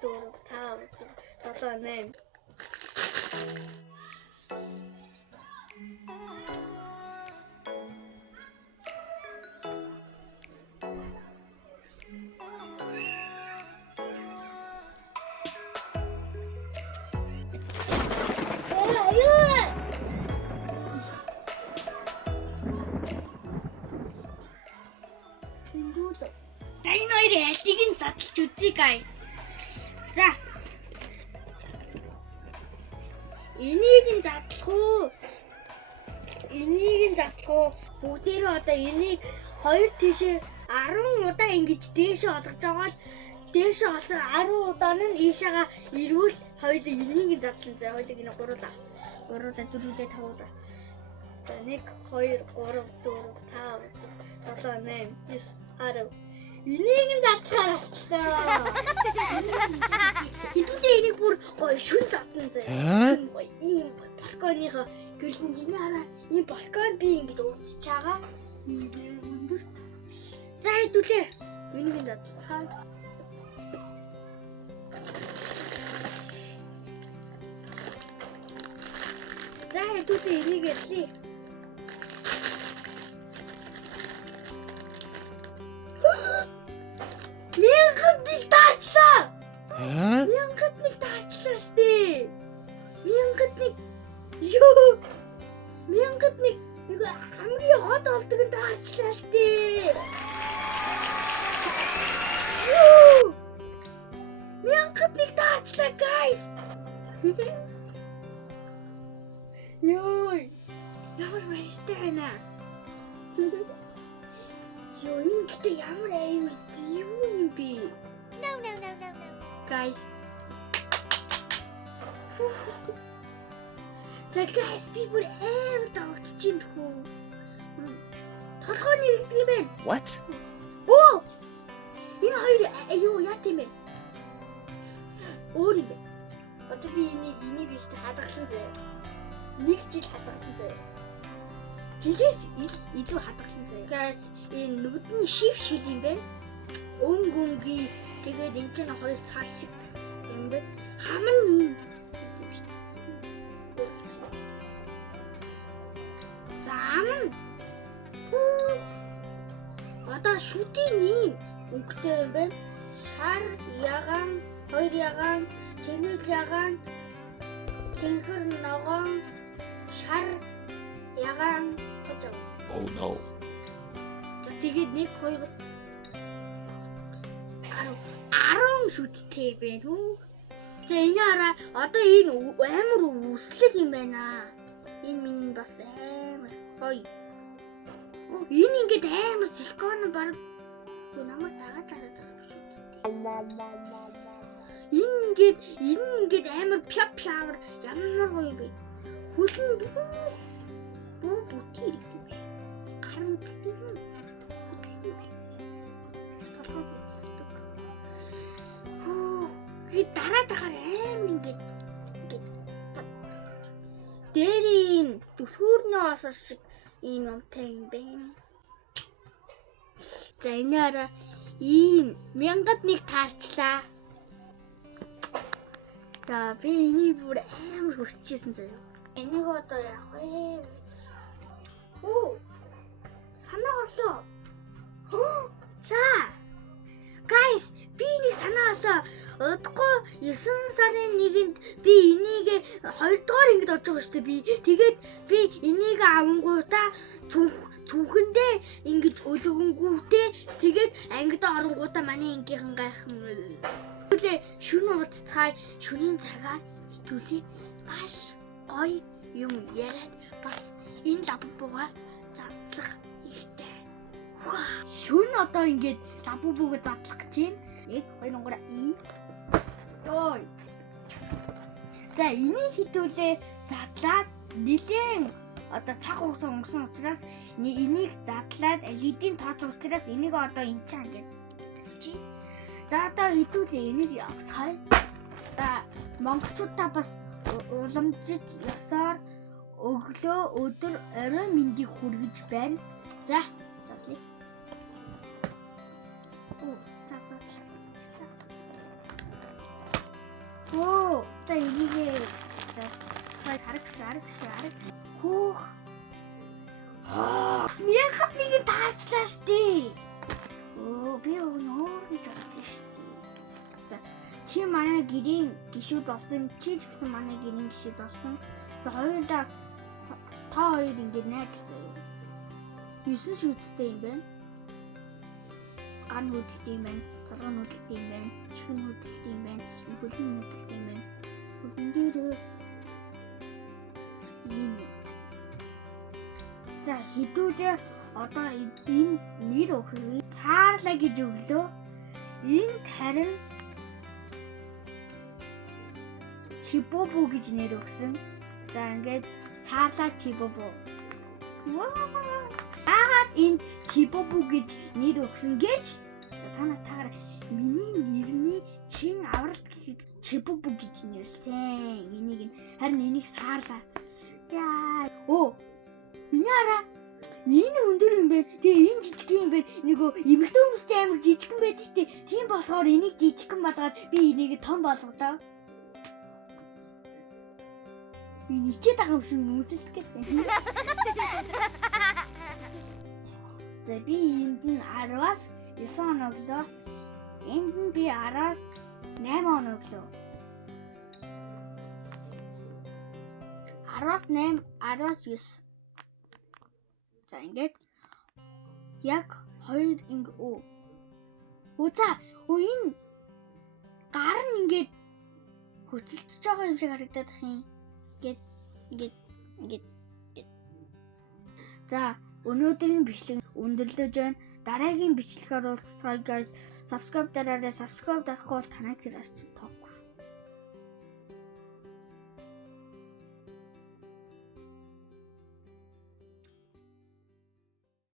Дөрөв, тав, долоо, нэм. За энэ хоёрын альтыг нь задлж үзье guys. За. Энийг нь задлах уу? Бүгдээрээ одоо энийг хоёр тишээ 10 удаа ингэж дээшээ олгож байгаа л дээшээ олсон 10 удаа нь ийшээгаа ирвэл хоёул энийг нь задлан заа. Хоёул энэ гуруулаа. Дөрвөлээ тавуулаа. За 1 2 3 4 5 7 8 9 10 энийг нь задлахаар болчихлоо. Хэдүүлээ энийг бүр гоё шүн задлан заа. Гоё ийм балконыхоо гэрэлэн энэ хараа ийм балкон би ингэж уудчих чагаа. Ийм өндөрт. За хэдүүлээ энийг нь задлацгаа. За хэдүүлээ энийг яллаа. Мянгад нэг таарчлаа штэ. Мянгад нэг хамгийн хот олдог нь таарчлаа штэ. Мянгад нэг таарчлаа guys. Ёй. Ямар баяртай байна. Ёй, энэ гэдэг ямар амар юу юм бэ? No. Guys. За guys, би бүр амар дагч чинь хөө. Толгой нэрэгдэг юм байна. What? Оо! Энэ хоёр юу яа тийм бэ? Өөр юм бэ? Одоо би энийг биш хадгалсан заяа. 1 жил хадгалсан заяа. Жилээс илүү хадгалсан заяа. Guys, энэ нүд нь шив юм байна. Өнгөнгийн тэгээд энэ чинь хоёр сар шиг юм бэ? Хам нь заам. Одоо шүтийн ийм өнгөтэй юм байна. Шар ягаан, хоёр ягаан, чинэл ягаан, цэнхэр ногоон, шар ягаан гэж. Oh no. За тэгээд 1 2 10 шүттэй байна уу? За энэ хараа одоо энэ амар үслэг юм байна. Энэ минь бас амар гоё. Энэ ингээд амар силикон баг намайг дагаад хараад байгаа биш үү? Энэ ингээд амар пяпяар ямар гоё бэ? Хүлэн бүү бүтий ирэх юм. Гарын бүтий юм. Тэгээд дараа дахаар амар ингээд дээр ийм төсөөрнөө осор шиг ийм юмтай юм байна. За энэ хараа ийм мянгад нэг таарчлаа. За би энийг бүр амар хүсчихсэн заяа. Энийг одоо яах вэ? Оо! Санаа орлоо. За guys, би нэг санаа олоо. Удахгүй 9 сарын 1-нд би энийг 2 дугаар ангид орж байгаа шүү дээ би. Тэгээд би энийг авангуудаа цүнхэндээ ингэж өлгөнгүүтээ тэгээд ангид оронгуудаа манай ангийнхан гайхан үлээ шүн уудцай шүнийн цагаар хитүүлээ маш гоё юм яриад бас энэ лаббугаа задлах ихтэй. Шүн одоо ингэж лаббугаа задлах гэж байна. 1 2 3 Ой. За энийг хитүүлээ задлаад нилээн одоо цаг хугацаа өнгөрсөн учраас энийг задлаад LED-ийн тооцоо учраас энийг одоо энэ чам гэж. За одоо хитүүлээ энийг явцгаая. Монголчуудаа бас уламжиж ёсоор өглөө өдөр орой мэндийг хүргэж байна. За задлаа. Оо, та энийг хараг. Хүүх. Яхад нэг таарчлаа штий. Оо, би өөр гэж бодсон штий. Чи манай гэрийн гишүүд болсон, чи ч гэсэн манай гэрийн гишүүд болсон. За хоёулаа та хоёр ингэж найзлцаа. 9 шүттэй юм байна. Ган хөдөлтэй юм байна. Толгой хөдөлтэй юм байна. Чихэн хөдөлтэй юм байна. Хөлн хөдөлтэй юм байна. Хөлн дээр ийм. За хэдүүлээ одоо энэ нэр өхрийг Саарлаа гэж өглөө. Энд харин Чибобо гэж нэр өгсөн. За ингээд Саарлаа Чибобо. Энд Чибобо гэж нэр өгсөн гэж. За та нар миний нэрний чин авралт гэхэд Чибобо гэж нэрсэн. Энийг харин энийг Саарлаа. Оо. Яара. Энэ өндөр юм байна. Тэгээ энэ жижиг юм байна. Нөгөө эмэгтэй хүмүүс ч амар жижигхэн байдаг штеп. Тийм болохоор энийг жижигхэн болгоод би энийг том болгодоо. Энэ ичээд байгаа юм шиг нүсэлт гэдэг юм. За би энд нь 10-аас 9 он өглөө. Энд нь би 10-аас 8 он өглөө. 10-аас 8, 10-аас 9. За ингээд яг 2 ингэ за энэ гар нь ингээд хөцөлж байгаа юм шиг харагдаад их юм. Ингээд. За өнөөдрийн бичлэг өндөрлөж байна. Дараагийн бичлэгээр уулзцгаая guys. Subscribe дараарай. Subscribe дарахгүй бол танай хэрэг тоохгүй.